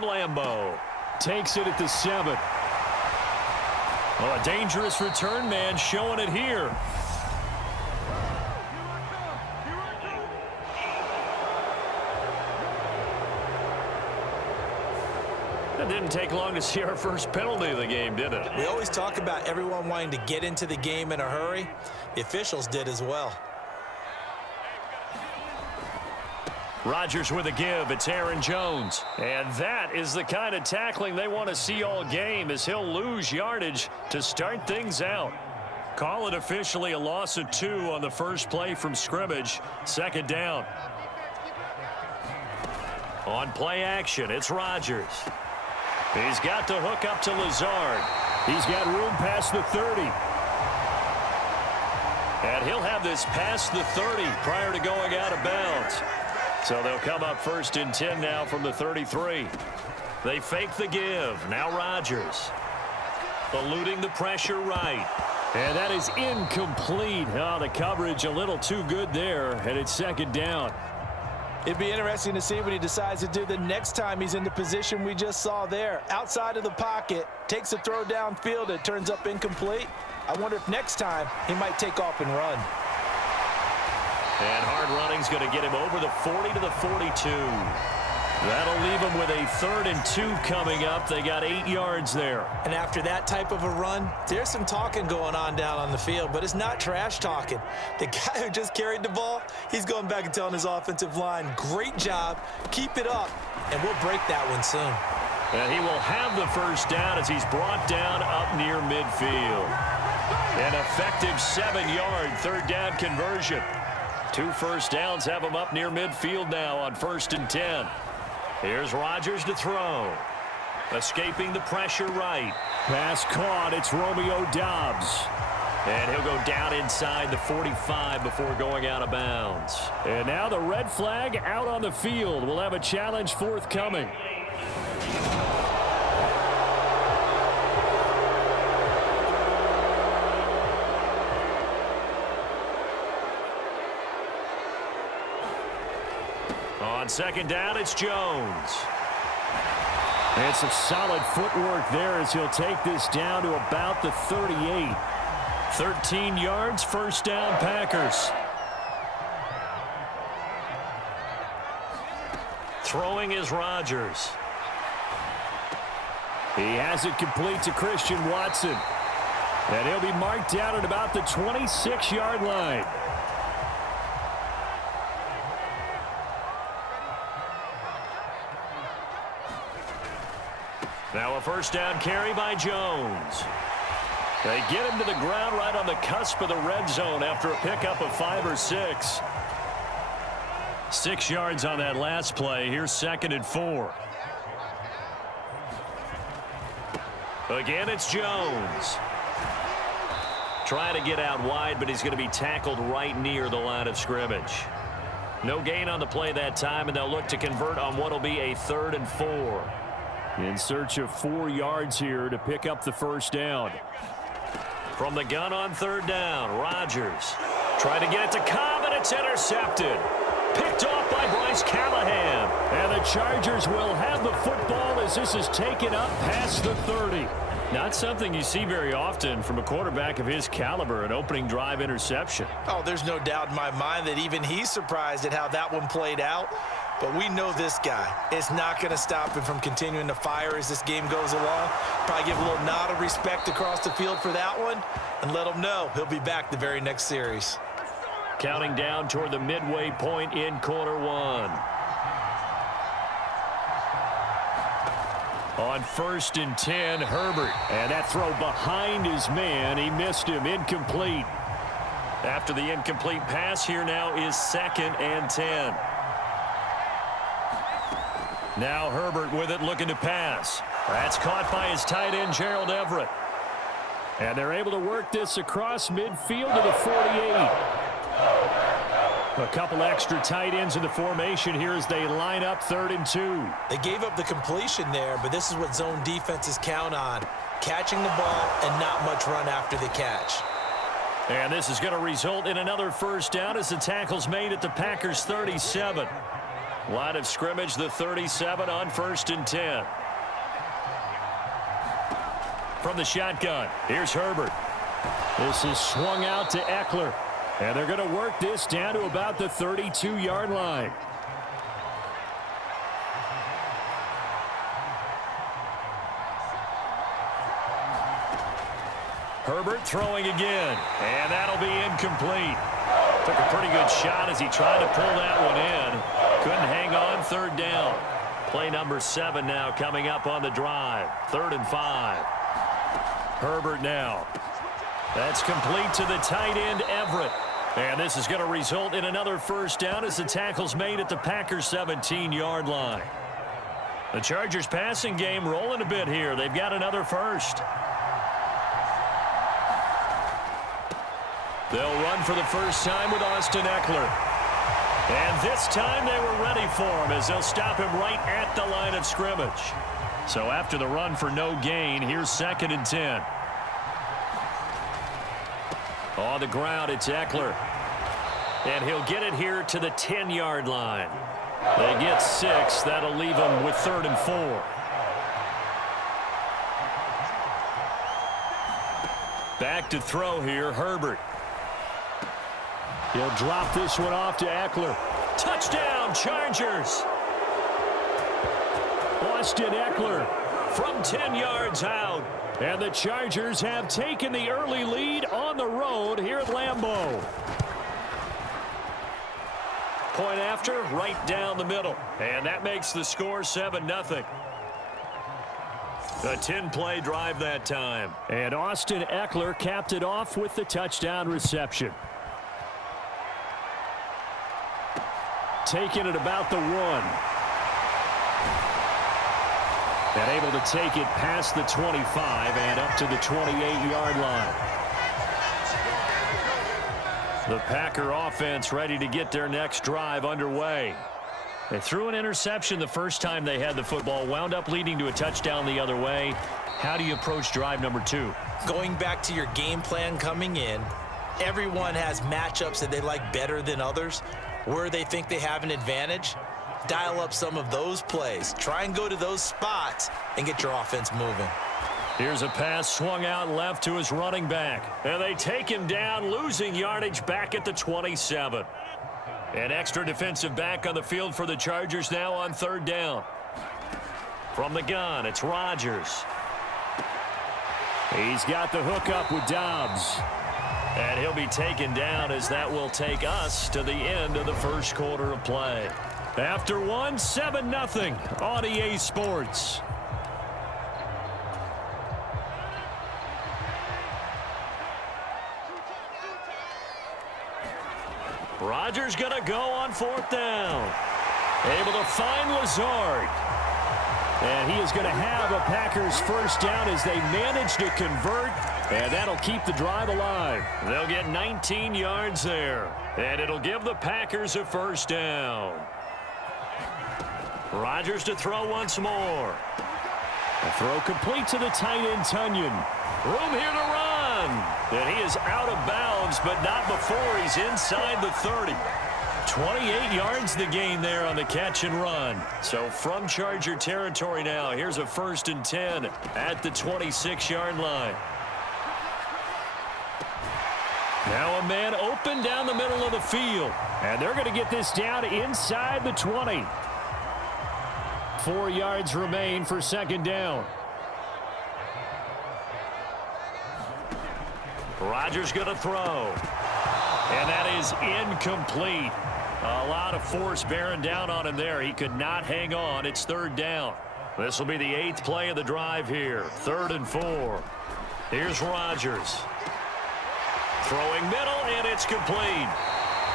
from Lambeau. Takes it at the 7. Well, a dangerous return man showing it here. It didn't take long to see our first penalty of the game, did it? We always talk about everyone wanting to get into the game in a hurry. The officials did as well. Rodgers with a give. It's Aaron Jones. And that is the kind of tackling they want to see all game, as he'll lose yardage to start things out. Call it officially a loss of 2 on the first play from scrimmage. Second down. On play action, it's Rodgers. He's got the hook up to Lazard. He's got room past the 30. And he'll have this past the 30 prior to going out of bounds. So they'll come up 1st and 10 now from the 33. They fake the give. Now Rodgers. Eluding the pressure right. And that is incomplete. Oh, the coverage a little too good there. And it's second down. It'd be interesting to see what he decides to do the next time he's in the position we just saw there. Outside of the pocket, takes a throw downfield, it turns up incomplete. I wonder if next time he might take off and run. And hard running's going to get him over the 40 to the 42. That'll leave him with a 3rd and 2 coming up. They got 8 yards there. And after that type of a run, there's some talking going on down on the field, but it's not trash talking. The guy who just carried the ball, he's going back and telling his offensive line, great job, keep it up, and we'll break that one soon. And he will have the first down as he's brought down up near midfield. An effective 7-yard third down conversion. 2 first downs have him up near midfield now on 1st and 10. Here's Rodgers to throw. Escaping the pressure right. Pass caught. It's Romeo Doubs. And he'll go down inside the 45 before going out of bounds. And now the red flag out on the field. We'll have a challenge forthcoming. On second down, it's Jones. And some solid footwork there as he'll take this down to about the 38. 13 yards, first down, Packers. Throwing is Rodgers. He has it complete to Christian Watson. And he'll be marked down at about the 26-yard line. Now a first down carry by Jones. They get him to the ground right on the cusp of the red zone after a pickup of 5 or 6. 6 yards on that last play. Here's 2nd and 4. Again, it's Jones. Trying to get out wide, but he's going to be tackled right near the line of scrimmage. No gain on the play that time, and they'll look to convert on what will be a 3rd and 4. In search of 4 yards here to pick up the first down. From the gun on 3rd down, Rodgers trying to get it to Cobb, and it's intercepted. Picked off by Bryce Callahan. And the Chargers will have the football as this is taken up past the 30. Not something you see very often from a quarterback of his caliber, an opening drive interception. Oh, there's no doubt in my mind that even he's surprised at how that one played out. But we know this guy. It's not going to stop him from continuing to fire as this game goes along. Probably give a little nod of respect across the field for that one and let him know he'll be back the very next series. Counting down toward the midway point in quarter 1. On 1st and 10, Herbert. And that throw behind his man. He missed him. Incomplete. After the incomplete pass, here now is 2nd and 10. Now Herbert with it, looking to pass. That's caught by his tight end, Gerald Everett. And they're able to work this across midfield to the 48. A couple extra tight ends in the formation here as they line up 3rd and 2. They gave up the completion there, but this is what zone defenses count on. Catching the ball and not much run after the catch. And this is going to result in another first down as the tackle's made at the Packers' 37. Line of scrimmage, the 37 on 1st and 10. From the shotgun, here's Herbert. This is swung out to Eckler. And they're going to work this down to about the 32-yard line. Herbert throwing again, and that'll be incomplete. Took a pretty good shot as he tried to pull that one in. Couldn't hang on, 3rd down. Play number 7 now coming up on the drive. 3rd and 5. Herbert now. That's complete to the tight end, Everett. And this is going to result in another 1st down as the tackle's made at the Packers' 17-yard line. The Chargers passing game rolling a bit here. They've got another 1st. They'll run for the first time with Austin Eckler. And this time they were ready for him as they'll stop him right at the line of scrimmage. So after the run for no gain, here's 2nd and 10. On the ground, it's Eckler. And he'll get it here to the 10-yard line. They get 6. That'll leave them with 3rd and 4. Back to throw here, Herbert. He'll drop this one off to Eckler. Touchdown, Chargers! Austin Eckler from 10 yards out. And the Chargers have taken the early lead on the road here at Lambeau. Point after, right down the middle. And that makes the score 7-0. A 10-play drive that time. And Austin Eckler capped it off with the touchdown reception. Taking it about the 1. And able to take it past the 25 and up to the 28-yard line. The Packer offense ready to get their next drive underway. They threw an interception the first time they had the football, wound up leading to a touchdown the other way. How do you approach drive number 2? Going back to your game plan coming in, everyone has matchups that they like better than others. Where they think they have an advantage, dial up some of those plays. Try and go to those spots and get your offense moving. Here's a pass swung out left to his running back. And they take him down, losing yardage back at the 27. An extra defensive back on the field for the Chargers now on 3rd down. From the gun, it's Rodgers. He's got the hook up with Dobbs. And he'll be taken down as that will take us to the end of the first quarter of play. After 1, 7-0 on EA Sports. Rodgers going to go on 4th down. Able to find Lazard. And he is going to have a Packers 1st down as they manage to convert. And that'll keep the drive alive. They'll get 19 yards there. And it'll give the Packers a 1st down. Rodgers to throw once more. A throw complete to the tight end, Tunyon. Room here to run. And he is out of bounds, but not before he's inside the 30. 28 yards the gain there on the catch and run. So from Charger territory now, here's a 1st and 10 at the 26-yard line. Now a man open down the middle of the field. And they're going to get this down inside the 20. 4 yards remain for 2nd down. Rodgers going to throw. And that is incomplete. A lot of force bearing down on him there. He could not hang on. It's 3rd down. This will be the 8th play of the drive here. 3rd and 4. Here's Rodgers. Throwing middle, and it's complete.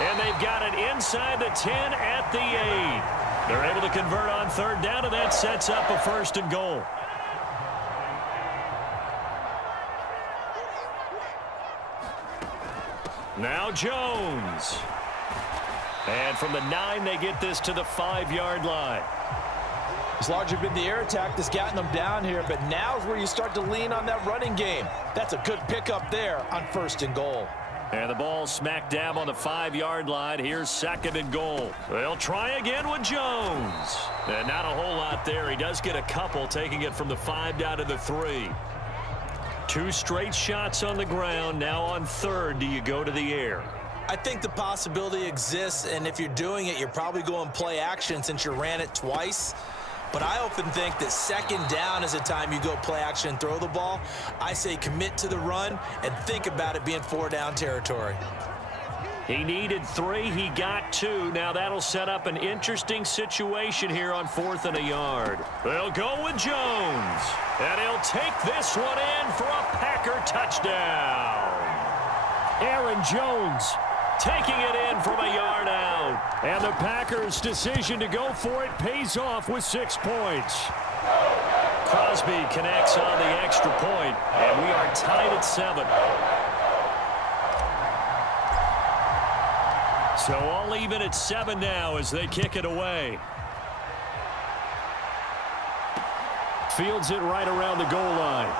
And they've got it inside the 10 at the 8. They're able to convert on 3rd down, and that sets up a 1st and goal. Now Jones. And from the 9, they get this to the 5-yard line. It's largely been the air attack that's gotten them down here, but now's where you start to lean on that running game. That's a good pickup there on 1st and goal. And the ball smack dab on the 5-yard line. Here's 2nd and goal. They'll try again with Jones. And not a whole lot there. He does get a couple, taking it from the 5 down to the 3. 2 straight shots on the ground. Now on 3rd, do you go to the air? I think the possibility exists, and if you're doing it, you're probably going play action since you ran it twice. But I often think that 2nd down is the time you go play action and throw the ball. I say commit to the run and think about it being 4-down territory. He needed 3. He got 2. Now that'll set up an interesting situation here on 4th and a yard. They'll go with Jones. And he'll take this one in for a Packer touchdown. Aaron Jones taking it in from a yard out. And the Packers' decision to go for it pays off with 6 points. Crosby connects on the extra point, and we are tied at 7. So all even at 7 now as they kick it away. Fields it right around the goal line.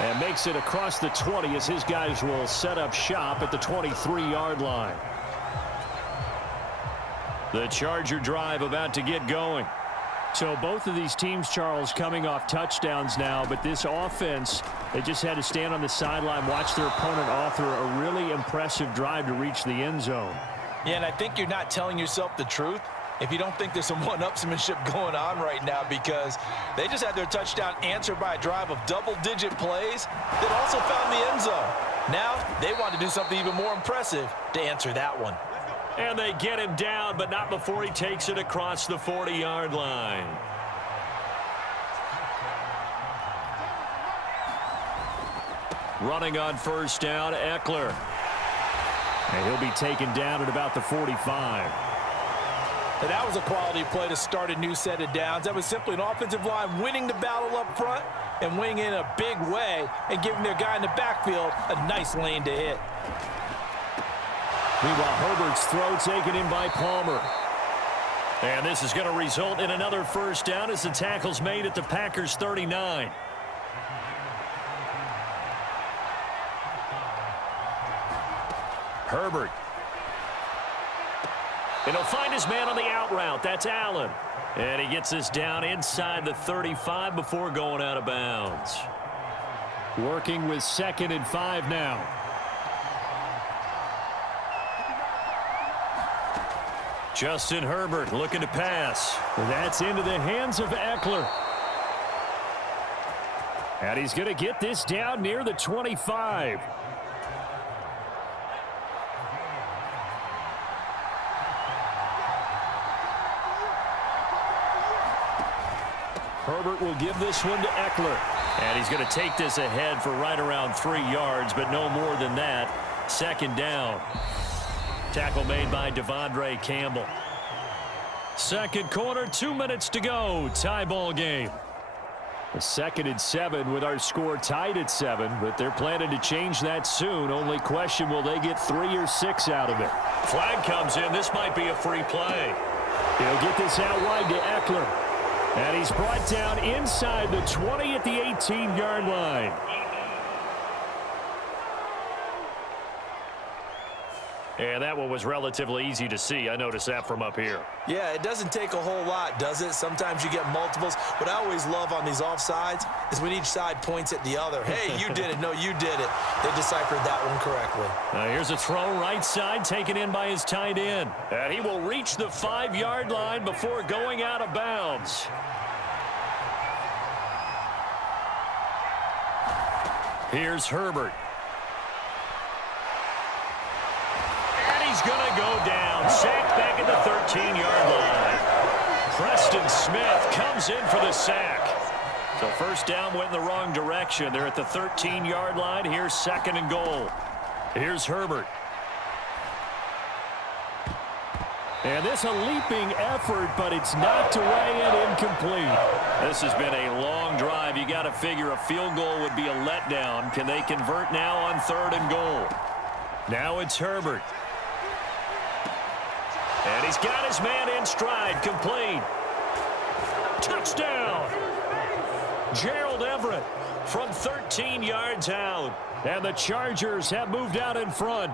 And makes it across the 20 as his guys will set up shop at the 23-yard line. The Charger drive about to get going. So both of these teams, Charles, coming off touchdowns now, but this offense, they just had to stand on the sideline, watch their opponent author a really impressive drive to reach the end zone. Yeah, and I think you're not telling yourself the truth if you don't think there's some one-upsmanship going on right now, because they just had their touchdown answered by a drive of double-digit plays that also found the end zone. Now they want to do something even more impressive to answer that one. And they get him down, but not before he takes it across the 40-yard line. Running on 1st down, Eckler. And he'll be taken down at about the 45. And that was a quality play to start a new set of downs. That was simply an offensive line winning the battle up front and winning in a big way and giving their guy in the backfield a nice lane to hit. Meanwhile, Herbert's throw taken in by Palmer. And this is going to result in another 1st down as the tackle's made at the Packers' 39. Herbert. And he'll find his man on the out route. That's Allen. And he gets this down inside the 35 before going out of bounds. Working with 2nd and 5 now. Justin Herbert looking to pass. That's into the hands of Eckler. And he's going to get this down near the 25. Herbert will give this one to Eckler. And he's going to take this ahead for right around 3 yards, but no more than that. 2nd down. Tackle made by Devondre Campbell. 2nd quarter, 2 minutes to go. Tie ball game. The 2nd and 7 with our score tied at 7, but they're planning to change that soon. Only question, will they get 3 or 6 out of it? Flag comes in. This might be a free play. He'll get this out wide to Eckler. And he's brought down inside the 20 at the 18-yard line. And that one was relatively easy to see. I noticed that from up here. Yeah, it doesn't take a whole lot, does it? Sometimes you get multiples. What I always love on these offsides is when each side points at the other. Hey, you did it. No, you did it. They deciphered that one correctly. Here's a throw right side taken in by his tight end. And he will reach the 5-yard line before going out of bounds. Here's Herbert. He's going to go down. Sacked back at the 13-yard line. Preston Smith comes in for the sack. So 1st down went in the wrong direction. They're at the 13-yard line. Here's 2nd and goal. Here's Herbert. And this a leaping effort, but it's knocked away and incomplete. This has been a long drive. You got to figure a field goal would be a letdown. Can they convert now on 3rd and goal? Now it's Herbert. And he's got his man in stride, complete. Touchdown. Gerald Everett from 13 yards out. And the Chargers have moved out in front.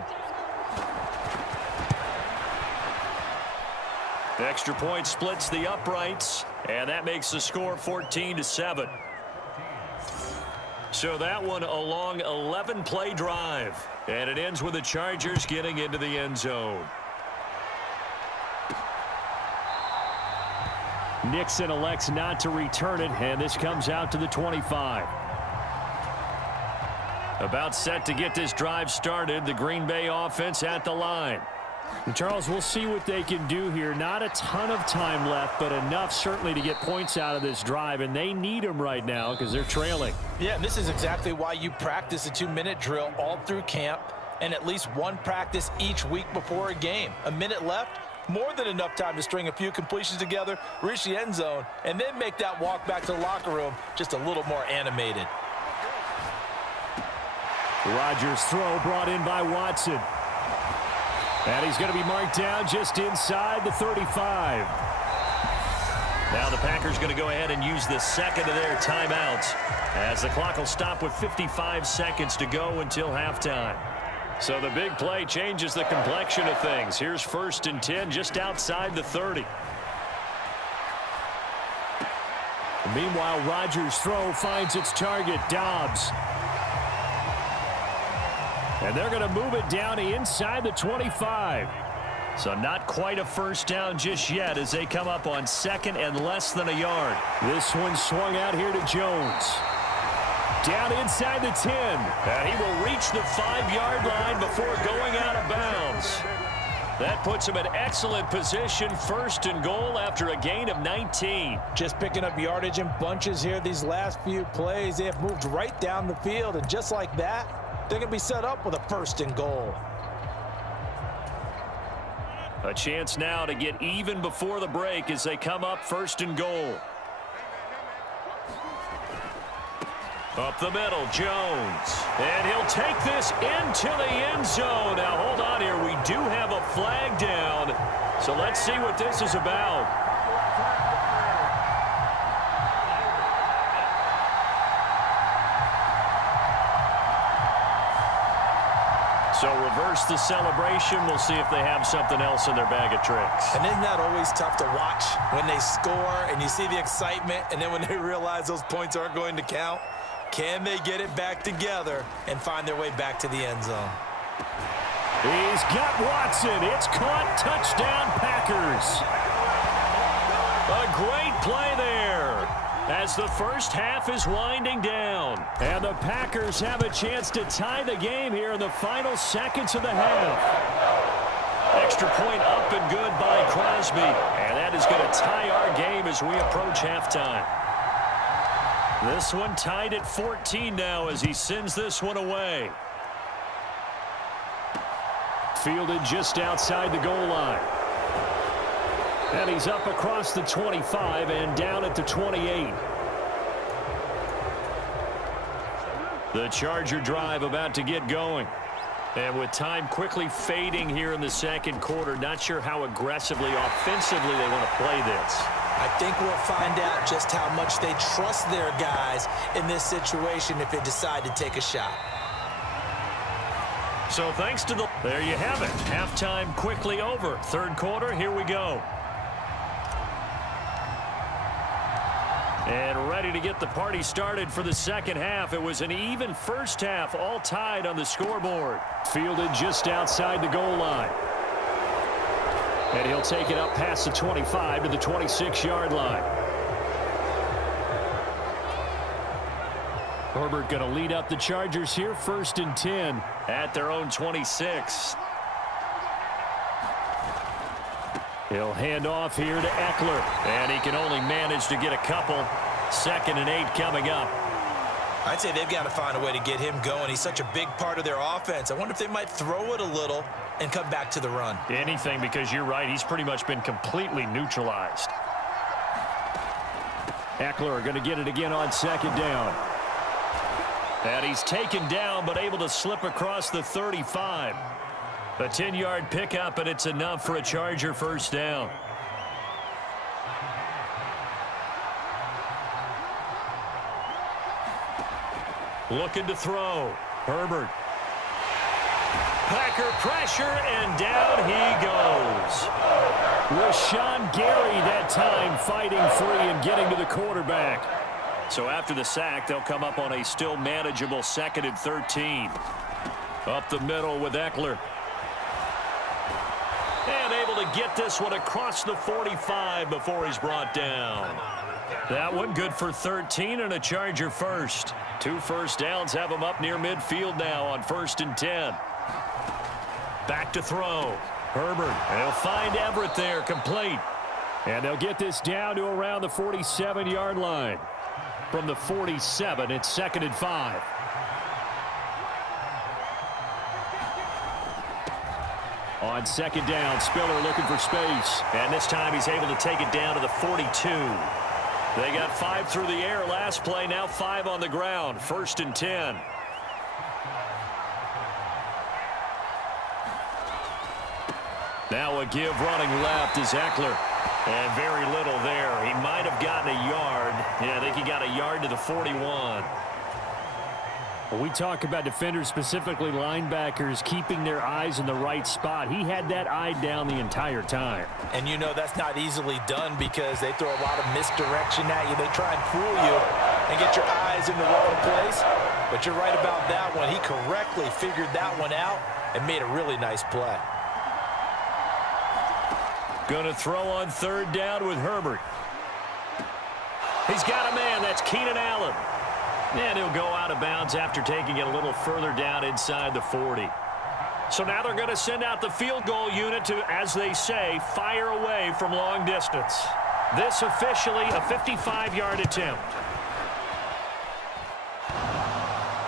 Extra point splits the uprights, and that makes the score 14-7. So that one a long 11-play drive, and it ends with the Chargers getting into the end zone. Nixon elects not to return it, and this comes out to the 25. About set to get this drive started, the Green Bay offense at the line. And Charles, we'll see what they can do here. Not a ton of time left, but enough certainly to get points out of this drive, and they need them right now because they're trailing. Yeah, and this is exactly why you practice a 2-minute drill all through camp and at least one practice each week before a game. A minute left, more than enough time to string a few completions together, reach the end zone, and then make that walk back to the locker room just a little more animated. Rodgers' throw brought in by Watson. And he's going to be marked down just inside the 35. Now the Packers going to go ahead and use the second of their timeouts as the clock will stop with 55 seconds to go until halftime. So the big play changes the complexion of things. Here's 1st and 10 just outside the 30. Meanwhile, Rodgers' throw finds its target, Dobbs. And they're going to move it down inside the 25. So not quite a first down just yet as they come up on 2nd and less than a yard. This one swung out here to Jones. Down inside the 10. And he will reach the 5-yard line before going out of bounds. That puts him in excellent position, 1st and goal after a gain of 19. Just picking up yardage in bunches here these last few plays. They have moved right down the field, and just like that, they're going to be set up with a 1st and goal. A chance now to get even before the break as they come up 1st and goal. Up the middle, Jones. And he'll take this into the end zone. Now, hold on here. We do have a flag down. So let's see what this is about. So reverse the celebration. We'll see if they have something else in their bag of tricks. And isn't that always tough to watch when they score and you see the excitement and then when they realize those points aren't going to count? Can they get it back together and find their way back to the end zone? He's got Watson. It's caught. Touchdown, Packers. A great play there as the first half is winding down. And the Packers have a chance to tie the game here in the final seconds of the half. Extra point up and good by Crosby. And that is going to tie our game as we approach halftime. This one tied at 14 now as he sends this one away. Fielded just outside the goal line. And he's up across the 25 and down at the 28. The Charger drive about to get going. And with time quickly fading here in the second quarter, not sure how aggressively, offensively they want to play this. I think we'll find out just how much they trust their guys in this situation if they decide to take a shot. So thanks to the... There you have it. Halftime quickly over. 3rd quarter, here we go. And ready to get the party started for the second half. It was an even first half, all tied on the scoreboard. Fielded just outside the goal line. And he'll take it up past the 25 to the 26-yard line. Herbert going to lead up the Chargers here, 1st and 10. At their own 26. He'll hand off here to Eckler. And he can only manage to get a couple. 2nd and 8 coming up. I'd say they've got to find a way to get him going. He's such a big part of their offense. I wonder if they might throw it a little and come back to the run. Anything, because you're right. He's pretty much been completely neutralized. Eckler going to get it again on 2nd down. And he's taken down, but able to slip across the 35. A 10-yard pickup, and it's enough for a Charger first down. Looking to throw. Herbert. Packer pressure, and down he goes. Rashawn Gary that time fighting free and getting to the quarterback. So after the sack, they'll come up on a still manageable 2nd and 13. Up the middle with Eckler. And able to get this one across the 45 before he's brought down. That one good for 13 and a Charger first. 2 first downs have him up near midfield now on 1st and 10. Back to throw. Herbert. They'll find Everett there, complete. And they'll get this down to around the 47-yard line. From the 47, it's 2nd and 5. On 2nd down, Spiller looking for space. And this time he's able to take it down to the 42. They got 5 through the air last play, now 5 on the ground. 1st and 10. Now a give running left is Eckler. And very little there. He might have gotten a yard. Yeah, I think he got a yard to the 41. When we talk about defenders, specifically linebackers, keeping their eyes in the right spot, he had that eye down the entire time. And you know that's not easily done because they throw a lot of misdirection at you. They try and fool you and get your eyes in the wrong place. But you're right about that one. He correctly figured that one out and made a really nice play. Going to throw on 3rd down with Herbert. He's got a man. That's Keenan Allen. And he'll go out of bounds after taking it a little further down inside the 40. So now they're going to send out the field goal unit to, as they say, fire away from long distance. This officially a 55-yard attempt.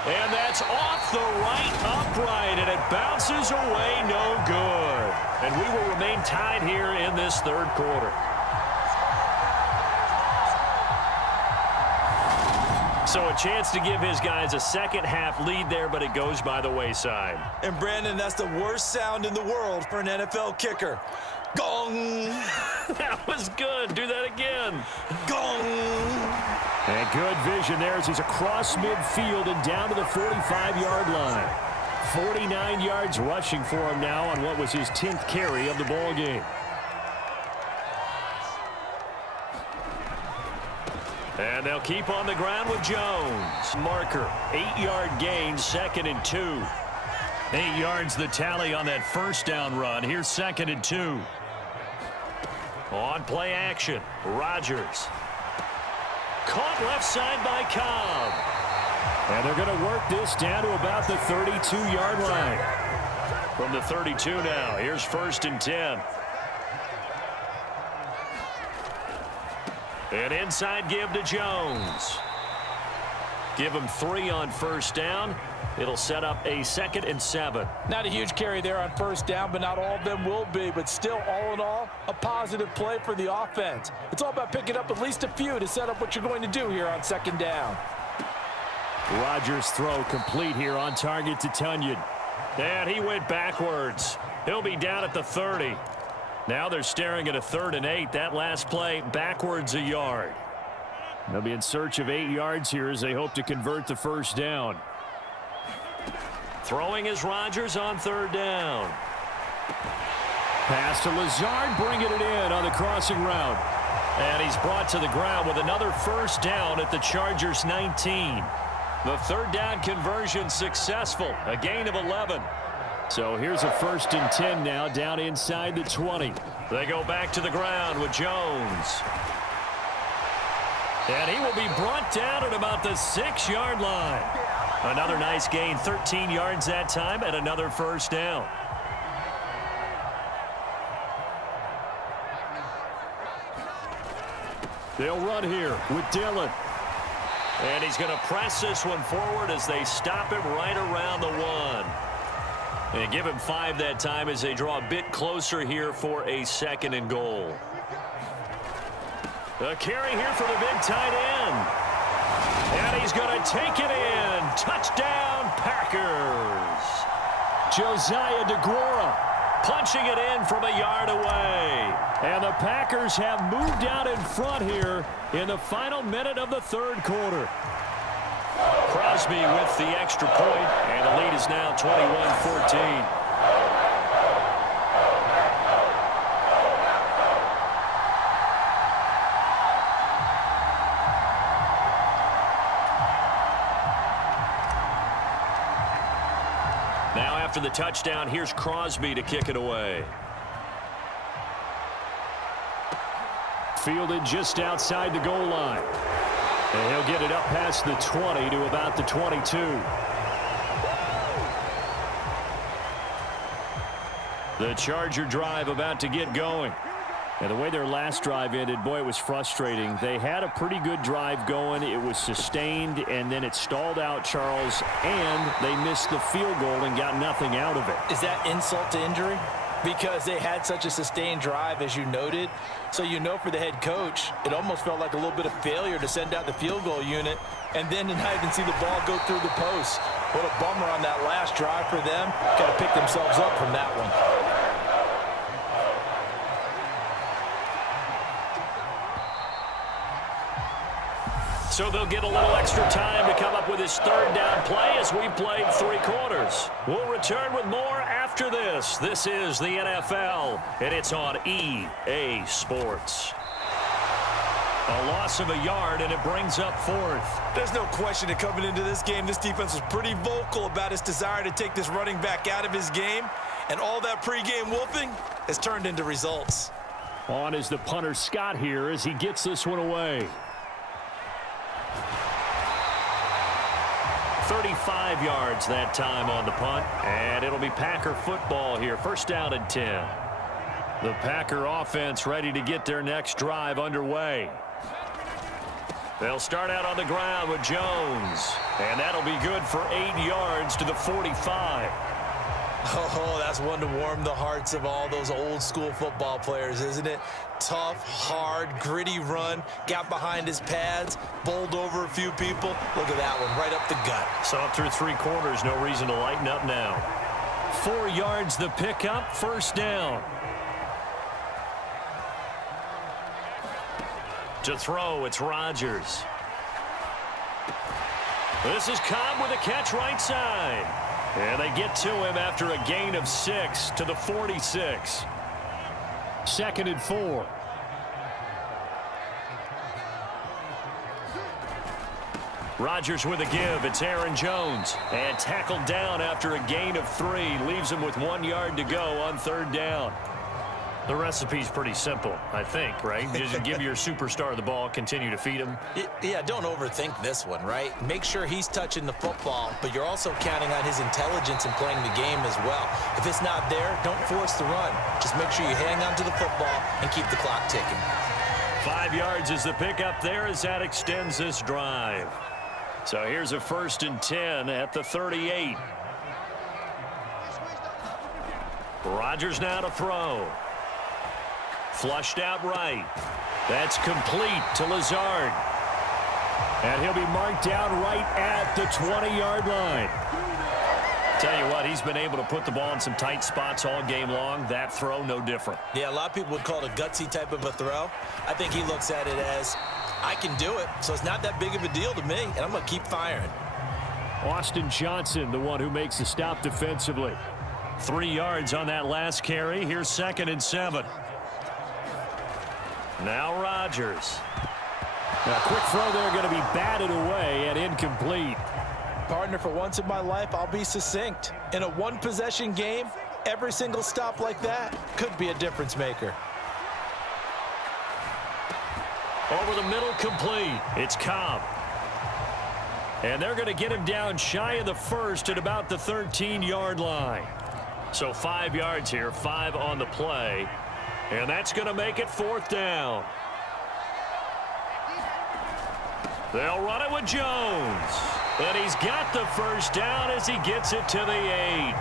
And that's off the right upright, and it bounces away no good. And we will remain tied here in this 3rd quarter. So a chance to give his guys a 2nd half lead there, but it goes by the wayside. And Brandon, that's the worst sound in the world for an NFL kicker. Gong! That was good. Do that again. Gong! And good vision there as he's across midfield and down to the 45-yard line. 49 yards rushing for him now on what was his 10th carry of the ball game. And they'll keep on the ground with Jones. Marker, 8-yard gain, 2nd and 2. 8 yards the tally on that 1st down run. Here's 2nd and 2. On play action, Rodgers. Caught left side by Cobb. And they're going to work this down to about the 32-yard line. From the 32 now, here's 1st and 10. An inside give to Jones. Give him 3 on 1st down. It'll set up a 2nd and 7. Not a huge carry there on 1st down, but not all of them will be. But still, all in all, a positive play for the offense. It's all about picking up at least a few to set up what you're going to do here on 2nd down. Rodgers' throw complete here on target to Tunyon. And he went backwards. He'll be down at the 30. Now they're staring at a 3rd and 8. That last play backwards a yard. They'll be in search of 8 yards here as they hope to convert the 1st down. Throwing is Rodgers on 3rd down. Pass to Lazard, bringing it in on the crossing route. And he's brought to the ground with another 1st down at the Chargers 19. The 3rd down conversion successful. A gain of 11. So here's a 1st and 10 now down inside the 20. They go back to the ground with Jones. And he will be brought down at about the 6-yard line. Another nice gain, 13 yards that time, and another 1st down. They'll run here with Dillon. And he's going to press this one forward as they stop him right around the 1. And give him 5 that time as they draw a bit closer here for a 2nd and goal. A carry here for the big tight end. And he's going to take it in. Touchdown, Packers. Josiah DeGuara punching it in from a yard away. And the Packers have moved out in front here in the final minute of the 3rd quarter. Crosby with the extra point, and the lead is now 21-14. Now after the touchdown, here's Crosby to kick it away. Fielded just outside the goal line. And he'll get it up past the 20 to about the 22. The Charger drive about to get going. And the way their last drive ended, boy, it was frustrating. They had a pretty good drive going. It was sustained, and then it stalled out, Charles, and they missed the field goal and got nothing out of it. Is that insult to injury? Because they had such a sustained drive, as you noted. So you know for the head coach, it almost felt like a little bit of failure to send out the field goal unit and then to not even see the ball go through the post. What a bummer on that last drive for them. Got to pick themselves up from that one. So they'll get a little extra time to come up with his third down play as we played 3 quarters. We'll return with more after this. This is the NFL, and it's on EA Sports. A loss of a yard, and it brings up 4th. There's no question that coming into this game, this defense was pretty vocal about its desire to take this running back out of his game, and all that pregame whooping has turned into results. On is the punter, Scott, here as he gets this one away. 35 yards that time on the punt, and it'll be Packer football here. First down and 10. The Packer offense ready to get their next drive underway. They'll start out on the ground with Jones, and that'll be good for 8 yards to the 45. Oh, that's one to warm the hearts of all those old school football players, isn't it? Tough, hard, gritty run, got behind his pads, bowled over a few people. Look at that one, right up the gut. So up through 3 quarters, no reason to lighten up now. 4 yards the pickup, first down. To throw, it's Rodgers. This is Cobb with a catch right side. And they get to him after a gain of 6 to the 46. 2nd and 4. Rodgers with a give. It's Aaron Jones. And tackled down after a gain of 3. Leaves him with 1 yard to go on 3rd down. The recipe's pretty simple, I think, right? Just give your superstar the ball, continue to feed him. Yeah, don't overthink this one, right? Make sure he's touching the football, but you're also counting on his intelligence in playing the game as well. If it's not there, don't force the run. Just make sure you hang on to the football and keep the clock ticking. 5 yards is the pickup there as that extends this drive. So here's a 1st and 10 at the 38. Rodgers now to throw. Flushed out right. That's complete to Lazard. And he'll be marked down right at the 20-yard line. Tell you what, he's been able to put the ball in some tight spots all game long. That throw, no different. Yeah, a lot of people would call it a gutsy type of a throw. I think he looks at it as, I can do it, so it's not that big of a deal to me, and I'm going to keep firing. Austin Johnson, the one who makes the stop defensively. 3 yards on that last carry. Here's 2nd and 7. Now Rodgers. A quick throw there going to be batted away and incomplete. Partner, for once in my life, I'll be succinct. In a one-possession game, every single stop like that could be a difference maker. Over the middle, complete. It's Cobb. And they're going to get him down shy of the 1st at about the 13-yard line. So 5 yards here, 5 on the play. And that's going to make it 4th down. They'll run it with Jones. And he's got the 1st down as he gets it to the 8.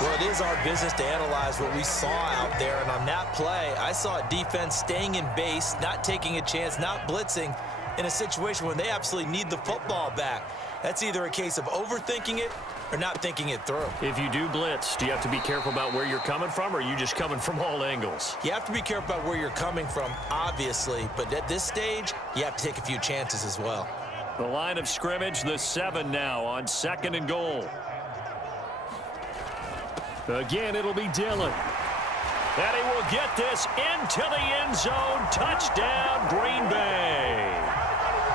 Well, it is our business to analyze what we saw out there. And on that play, I saw a defense staying in base, not taking a chance, not blitzing in a situation when they absolutely need the football back. That's either a case of overthinking it or not thinking it through. If you do blitz, do you have to be careful about where you're coming from, or are you just coming from all angles? You have to be careful about where you're coming from, obviously, but at this stage, you have to take a few chances as well. The line of scrimmage, the 7 now on 2nd and goal. Again, it'll be Dillon. And he will get this into the end zone. Touchdown, Green Bay.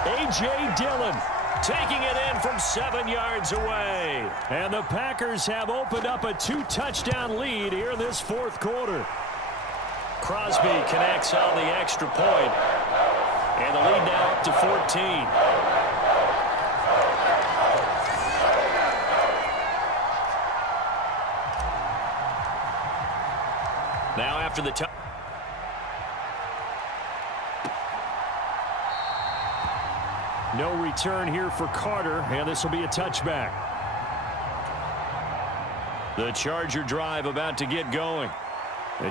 A.J. Dillon taking it in from 7 yards away. And the Packers have opened up a 2-touchdown lead here in this 4th quarter. Crosby connects on the extra point. And the lead now up to 14. Now after the touch. No return here for Carter, and this will be a touchback. The Charger drive about to get going.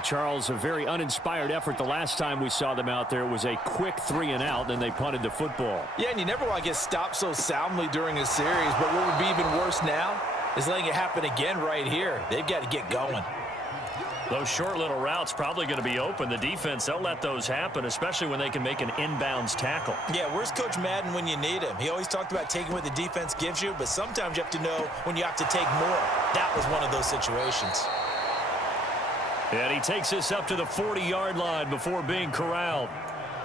Charles, a very uninspired effort the last time we saw them out there. It was a quick 3-and-out, then they punted the football. Yeah, and you never want to get stopped so soundly during a series, but what would be even worse now is letting it happen again right here. They've got to get going. Those short little routes probably going to be open. The defense, they'll let those happen, especially when they can make an inbounds tackle. Yeah, where's Coach Madden when you need him? He always talked about taking what the defense gives you, but sometimes you have to know when you have to take more. That was one of those situations. And he takes this up to the 40-yard line before being corralled.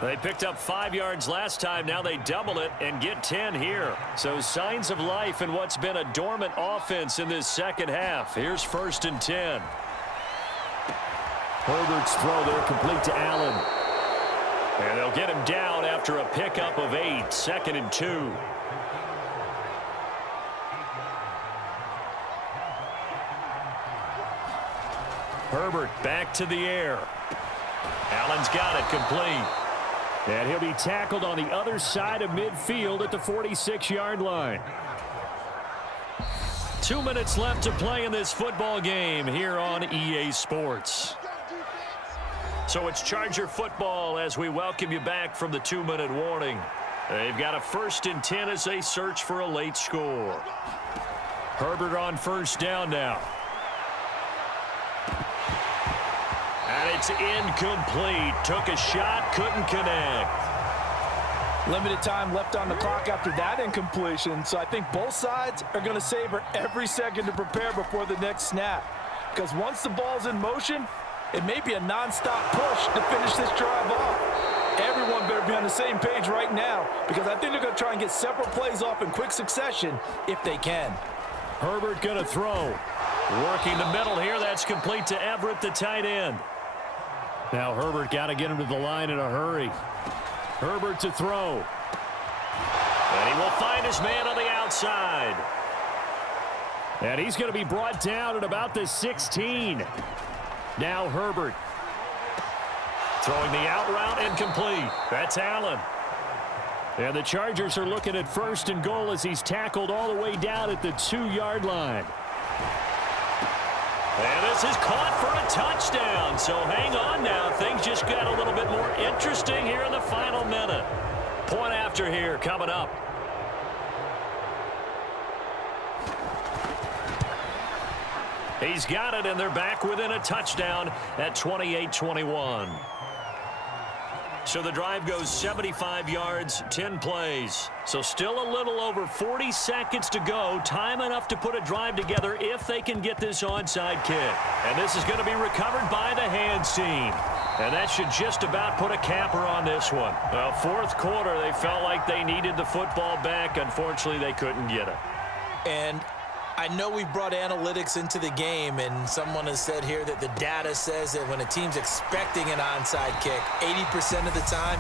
They picked up 5 yards last time. Now they double it and get 10 here. So signs of life in what's been a dormant offense in this second half. Here's 1st and 10. Herbert's throw there complete to Allen. And they'll get him down after a pickup of 8. 2nd and 2. Herbert back to the air. Allen's got it complete. And he'll be tackled on the other side of midfield at the 46-yard line. 2 minutes left to play in this football game here on EA Sports. So it's Charger football as we welcome you back from the 2-minute warning. They've got a 1st and 10 as they search for a late score. Herbert on 1st down now. And it's incomplete. Took a shot, couldn't connect. Limited time left on the clock after that incompletion, so I think both sides are going to savor every second to prepare before the next snap. Because once the ball's in motion, it may be a nonstop push to finish this drive off. Everyone better be on the same page right now, because I think they're going to try and get several plays off in quick succession if they can. Herbert going to throw. Working the middle here. That's complete to Everett, the tight end. Now Herbert got to get him to the line in a hurry. Herbert to throw. And he will find his man on the outside. And he's going to be brought down at about the 16. Now Herbert. Throwing the out route incomplete. That's Allen. And the Chargers are looking at 1st and goal as he's tackled all the way down at the 2-yard line. And this is caught for a touchdown. So hang on now. Things just got a little bit more interesting here in the final minute. Point after here coming up. He's got it, and they're back within a touchdown at 28-21. So the drive goes 75 yards, 10 plays. So still a little over 40 seconds to go. Time enough to put a drive together if they can get this onside kick. And this is going to be recovered by the hands team. And that should just about put a capper on this one. Well, 4th quarter, they felt like they needed the football back. Unfortunately, they couldn't get it. And I know we've brought analytics into the game, and someone has said here that the data says that when a team's expecting an onside kick, 80% of the time,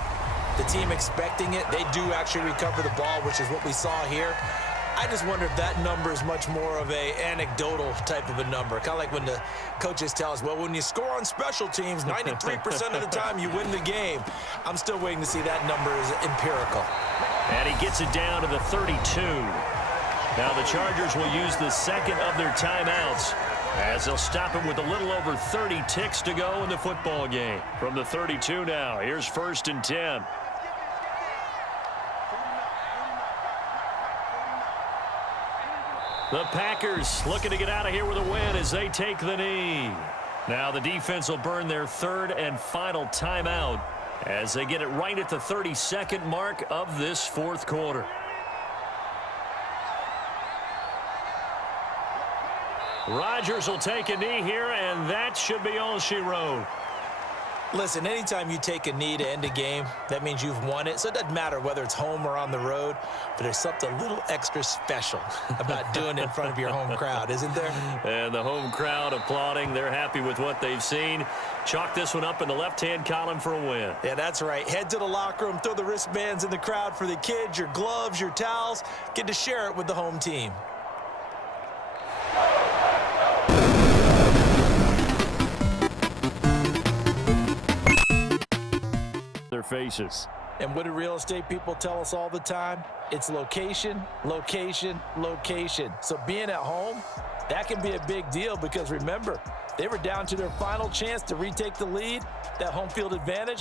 the team expecting it, they do actually recover the ball, which is what we saw here. I just wonder if that number is much more of a anecdotal type of a number. Kind of like when the coaches tell us, well, when you score on special teams, 93% of the time you win the game. I'm still waiting to see that number is empirical. And he gets it down to the 32. Now the Chargers will use the second of their timeouts as they'll stop him with a little over 30 ticks to go in the football game. From the 32 now, here's 1st and 10. The Packers looking to get out of here with a win as they take the knee. Now the defense will burn their 3rd and final timeout as they get it right at the 32nd mark of this 4th quarter. Rodgers will take a knee here, and that should be all she wrote. Listen, anytime you take a knee to end a game, that means you've won it. So it doesn't matter whether it's home or on the road, but there's something a little extra special about doing it in front of your home crowd, isn't there? And the home crowd applauding. They're happy with what they've seen. Chalk this one up in the left-hand column for a win. Yeah, that's right. Head to the locker room, throw the wristbands in the crowd for the kids, your gloves, your towels. Get to share it with the home team. Their faces. And what do real estate people tell us all the time? It's location, location, location. So being at home, that can be a big deal because remember, they were down to their final chance to retake the lead, that home field advantage.